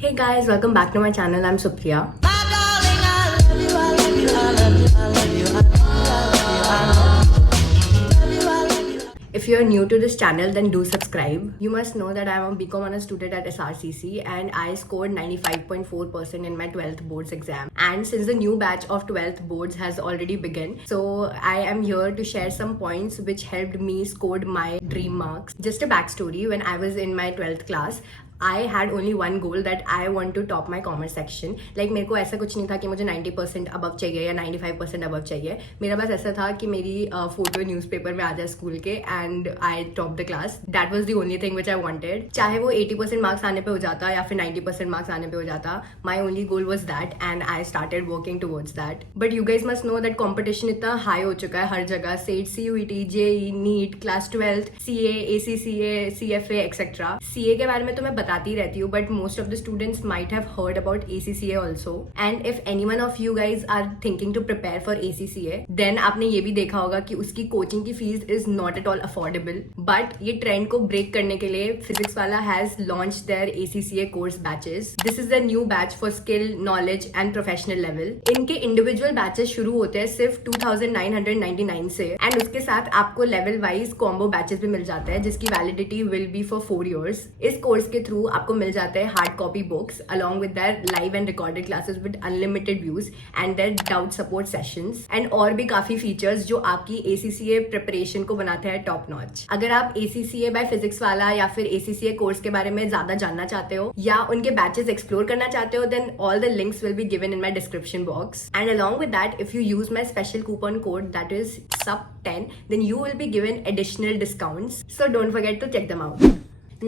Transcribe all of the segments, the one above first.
Hey guys, welcome back to my channel. I'm Supriya. If you're new to this channel, then do subscribe. You must know that I'm a BCom honors student at SRCC and I scored 95.4% in my 12th boards exam. And since the new batch of 12th boards has already begun, so I am here to share some points which helped me score my dream marks. Just a backstory, when I was in my 12th class, I had only one goal that I want to top my commerce section. Like मेरे को ऐसा कुछ नहीं था कि मुझे 90% above चाहिए या 95% अबव चाहिए. मेरा बस ऐसा था कि मेरी फोटो न्यूज़पेपर में आ जाए स्कूल के and I top the class. That was the only thing which I wanted. चाहे वो 80% मार्क्स आने पे हो जाता या फिर 90% मार्क्स आने पे हो जाता, my only goal was that and I started working towards that. But you guys must know that competition इतना हाई हो चुका है हर जगह. SET, CUET, JEE, NEET, class 12, CA, ACCA, CFA etcetera. CA के बारे में तो मैं बताती रहती हूँ, but most of the students might have heard about ACCA also. And if any one of you guys are thinking to prepare for ACCA, then आपने ये भी देखा होगा कि उसकी कोचिंग की fees is not at all affordable. But ये trend को ब्रेक करने के लिए फिजिक्स वाला has launch their ACCA course batches. This is the new batch for skill, knowledge and professional level. इनके इंडिविजुअल बैचेस शुरू होते हैं सिर्फ 2999 से एंड उसके साथ आपको लेवल वाइज कॉम्बो बैचेस भी मिल जाते हैं जिसकी validity will be for 4 years. इस कोर्स के थ्रू आपको मिल जाते हैं hard copy books along with their live and recorded classes with unlimited views and their doubt support sessions and और भी काफी फीचर्स जो आपकी ACCA प्रिपरेशन को बनाते हैं टॉप नॉच. अगर आप ACCA बाय फिजिक्स वाला या फिर ACCA कोर्स के बारे में ज्यादा जानना चाहते हो या उनके बैचेस एक्सप्लोर करना चाहते हो, then all the links will be given in my description box. And along with that, if you use my special coupon code that is SUP10, then you will be given additional discounts. So don't forget to check them out.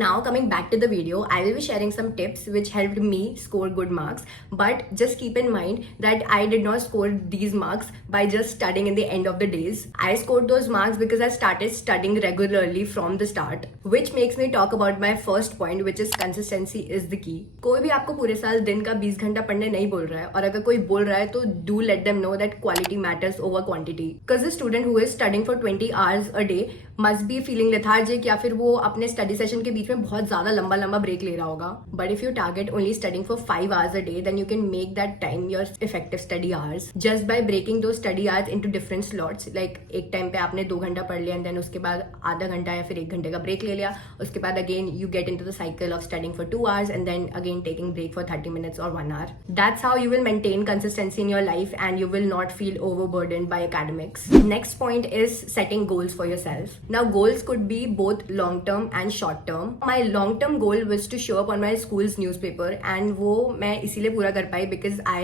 Now coming back to the video, I will be sharing some tips which helped me score good marks. But just keep in mind that I did not score these marks by just studying in the end of the days. I scored those marks because I started studying regularly from the start. Which makes me talk about my first point, which is consistency is the key. कोई भी आपको पूरे साल दिन का 20 घंटा पढ़ने नहीं बोल रहा है, और अगर कोई बोल रहा है तो do let them know that quality matters over quantity. Because the student who is studying for 20 hours a day must be feeling lethargic या फिर वो अपने स्टडी सेशन के बीच में बहुत ज्यादा लंबा लंबा ब्रेक ले रहा होगा. But if you target only studying for 5 hours a day, then you can make that time your effective study hours just by breaking those study hours into different slots. Like एक time पे आपने 2 घंटा पढ़ लिया and then उसके बाद आधा घंटा या फिर 1 घंटे का ब्रेक ले लिया. उसके बाद again you get into the cycle of studying for 2 hours and then again taking break for 30 minutes or 1 hour. That's how you will maintain consistency in your life and you will not feel overburdened by academics. Next point is setting goals for yourself. Now goals could be both long term and short term. My long term goal was to show up on my school's newspaper and वो मैं इसीलिए पूरा कर पाई because I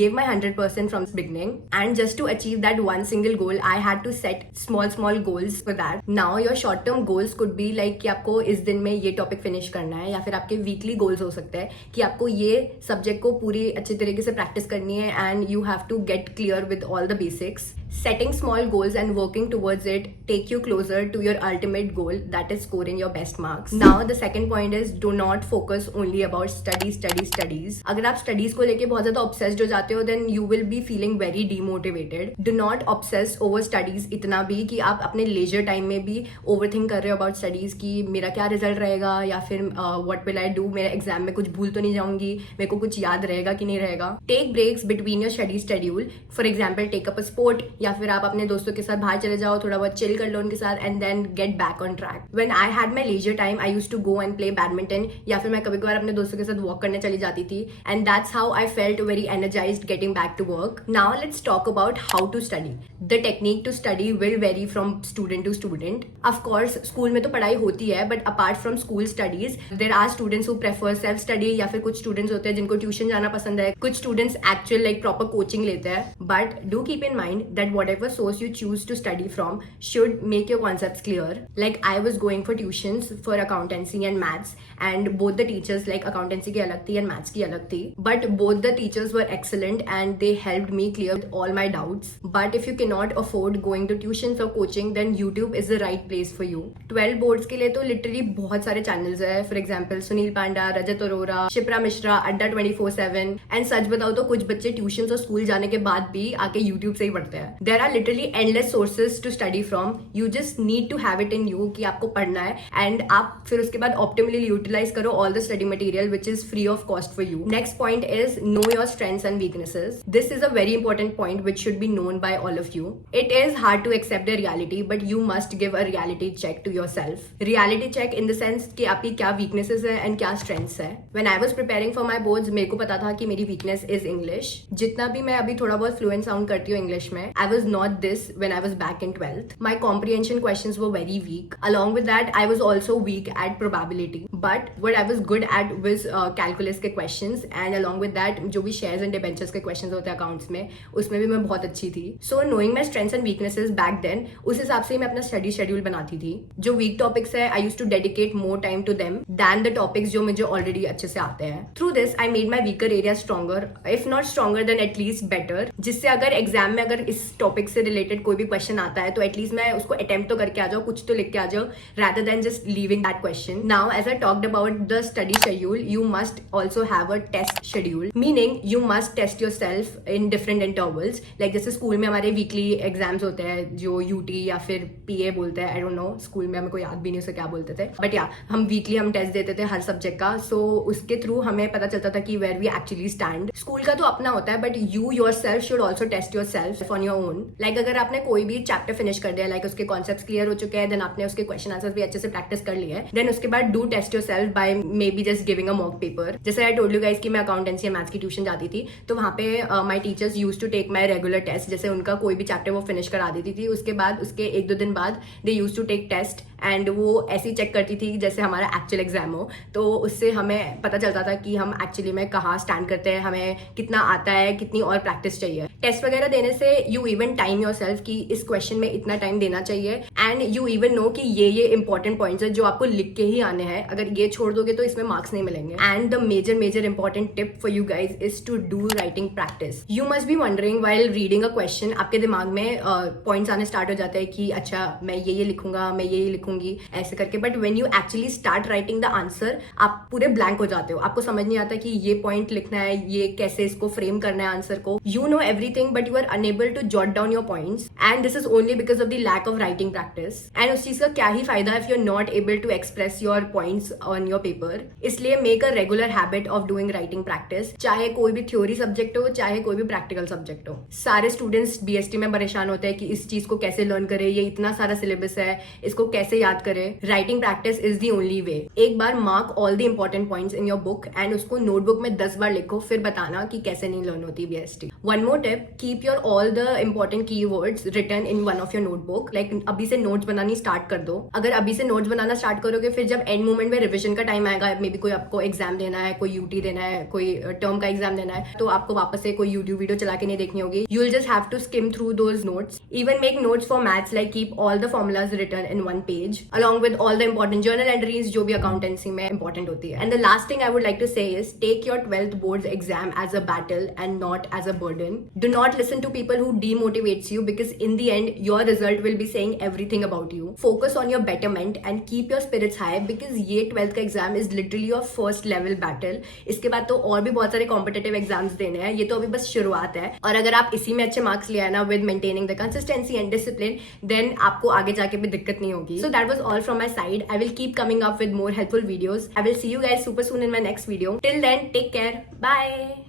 gave my 100% from the beginning. And just to achieve that one single goal, I had to set small goals for that. Now your short term goals could be like कि आपको इस दिन में ये topic finish करना है, या फिर आपके वीकली गोल्स हो सकते हैं कि आपको ये सब्जेक्ट को पूरी अच्छी तरीके से प्रैक्टिस करनी है and you have to get clear with all the basics. Setting small goals and working towards it take you closer to your ultimate goal, that is scoring your best marks. Now the second point is do not focus only about studies. अगर आप studies को लेके बहुत ज़्यादा obsessed हो जाते हो, then you will be feeling very demotivated. Do not obsess over studies इतना भी कि आप अपने leisure time में भी overthink कर रहे हो about studies कि मेरा क्या result रहेगा या फिर what will I do, मेरे exam में कुछ भूल तो नहीं जाऊंगी, मेरे को कुछ याद रहेगा कि नहीं रहेगा. Take breaks between your study schedule. For example, take up a sport या फिर आप अपने दोस्तों के साथ बाहर चले जाओ, थोड़ा बहुत चिल कर लो उनके साथ and then get back on track. When I had my leisure time I used to go and play badminton, या फिर मैं कभी कभार अपने दोस्तों के साथ वॉक करने चली जाती थी and that's how I felt very energised getting back to work. Now let's talk about how to study. The technique to study will vary from student to student. Of course school में तो पढ़ाई होती है, but apart from school studies there are students who prefer self study, या फिर कुछ students होते हैं जिनको ट्यूशन जाना पसंद है, कुछ students actual like proper coaching लेते हैं. But do keep in mind that what ever source you choose to study from should make your concepts clear. Like I was going for tuitions for accountancy and maths, and both the teachers, like accountancy की अलग थी and maths की अलग थी, but both the teachers were excellent and they helped me clear all my doubts. But if you cannot afford going to tuitions or coaching, then YouTube is the right place for you. 12 boards के लिए तो literally बहुत सारे channels है. For example, Sunil पांडा, रजत अरोरा, शिप्रा मिश्रा, अड्डा 24/7. And such बताओ तो कुछ बच्चे ट्यूशन और स्कूल जाने के बाद भी आके YouTube से ही पढ़ते हैं. There are literally endless sources to study from, you just need to have it in you कि आपको पढ़ना है, एंड आप फिर उसके बाद ऑप्टिमली यूटिलाइज करो all the study material which is free of cost for you. Next point is know your strengths and weaknesses. This is a very important point which should be known by all of you. It is hard to accept the reality but you must give a reality check to yourself. Reality check in the sense कि आपकी क्या weaknesses है and क्या strengths है. When I was preparing for my boards मेरे को पता था कि मेरी वीकनेस इज इंग्लिश. जितना भी मैं अभी थोड़ा बहुत फ्लुएंट साउंड करती हूँ इंग्लिश में, I was not this when I was back in 12th. My comprehension questions were very weak. Along with that I was also weak at probability, but what I was good at was calculus के questions, and along with that जो भी shares and debentures के questions होते हैं accounts में, उसमें भी मैं बहुत अच्छी थी. So knowing my strengths and weaknesses back then, उस हिसाब से मैं अपना स्टडी शेड्यूल बनाती थी. जो वीक टॉपिक्स है I used to dedicate more time to them than the topics जो मुझे ऑलरेडी अच्छे से आते हैं. Through this I made my weaker area stronger, if not stronger then at least better, जिससे अगर एग्जाम में अगर इस टॉपिक से रिलेटेड कोई भी क्वेश्चन आता है तो एटलीस्ट मैं उसको अटेम्प्ट तो करके आ जाऊँ, कुछ तो लिख के आ जाऊँ, rather than just leaving that question. Now, as I talked about the study schedule, you must also have a test schedule, meaning you must test yourself in different intervals. Like जैसे school में हमारे weekly exams होते हैं जो UT या फिर पीए बोलते हैं, आई डोंट नो, स्कूल में हमें कोई याद भी नहीं उसे क्या बोलते थे, बट या हम वीकली हम टेस्ट देते थे हर सब्जेक्ट का. सो उसके थ्रू हमें पता चलता था कि where we actually stand. School का तो अपना होता है, but you yourself should also test yourself on your own. Like अगर आपने कोई भी चैप्टर फिनिश कर दिया, लाइक उसके कॉन्सेप्ट्स क्लियर हो चुके हैं, देन आपने उसके क्वेश्चन आंसर भी अच्छे से प्रैक्टिस कर लिया है, देन उसके बाद do test yourself by maybe just giving a mock paper. जैसे आई टोल्ड यू गाइस कि मैं अकाउंटेंसी या मैथ्स की ट्यूशन जाती थी, तो वहाँ पे my teachers used to take my regular test. जैसे उनका कोई भी चैप्टर वो फिनिश करा देती थी, उसके बाद उसके 1-2 दिन बाद they used to take test, and वो ऐसी चेक करती थी जैसे हमारा एक्चुअल एग्जाम हो. तो उससे हमें पता चलता था कि हम एक्चुअली में कहाँ स्टैंड करते हैं, हमें कितना आता है, कितनी और प्रैक्टिस चाहिए. टेस्ट वगैरह देने से you even time your self कि इस क्वेश्चन में इतना टाइम देना चाहिए, एंड यू इवन नो कि ये इंपॉर्टेंट पॉइंट्स है जो आपको लिख के ही आने हैं. अगर ये छोड़ दोगे तो इसमें मार्क्स नहीं मिलेंगे. And the major important tip for you guys is to do writing practice. You must be wondering while reading a question, आपके दिमाग में पॉइंट्स आने स्टार्ट हो जाते हैं कि अच्छा मैं ये लिखूंगा, मैं ये लिखूंगी, ऐसे करके. But when you actually start writing the answer, आप पूरे ब्लैंक हो जाते हो. आपको समझ नहीं आता कि ये पॉइंट लिखना है, ये कैसे इसको फ्रेम करना है आंसर को. You know everything but you are unable to jot down your points, and this is only because of the lack of writing practice. And उस चीज का क्या ही फायदा if you are not able to express your points on your paper. इसलिए make a regular habit of doing writing practice, चाहे कोई भी थ्योरी सब्जेक्ट हो, चाहे कोई भी प्रैक्टिकल सब्जेक्ट हो. सारे स्टूडेंट्स बीएसटी में परेशान होते हैं कि इस चीज को कैसे लर्न करें, ये इतना सारा सिलेबस है, इसको कैसे याद करें. Writing practice is the only way. एक बार mark all the important points in your book and उसको नोटबुक में 10 बार लिखो, फिर बताना कि कैसे नहीं लर्न होती BST. One more tip, keep your all the important keywords written in one of your notebook. Like अभी से नोट्स बनानी स्टार्ट कर दो. अगर अभी से नोट्स बनाना स्टार्ट करोगे, फिर जब एंड मोमेंट में रिविजन का टाइम आएगा, मे बी कोई आपको एग्जाम देना है, कोई यूटी देना है, कोई टर्म का एग्जाम देना है, तो आपको वापस से कोई यूट्यूब वीडियो चला के नहीं देखनी होगी. You will just have to skim through those notes. Even make notes for maths, like keep all the formulas written in one page along with all the important journal entries जो भी accountancy में important होती है. And the last thing I would like to say is take your 12th boards exam as a battle and not as a burden. Do not listen to people who demotivates you, because in the end your result will be saying everything about you. Focus on your betterment and keep your spirits high, because ये 12th का exam is literally your first level battle. इसके बाद तो और भी बहुत सारे competitive exams देने हैं. ये तो अभी बस शुरुआत है, और अगर आप इसी में अच्छे मार्क्स ले आए ना with maintaining the consistency and discipline, then आपको आगे जाके भी दिक्कत नहीं होगी. So that was all from my side. I will keep coming up with more helpful videos. I will see you guys super soon in my next video. Till then, take care. Bye.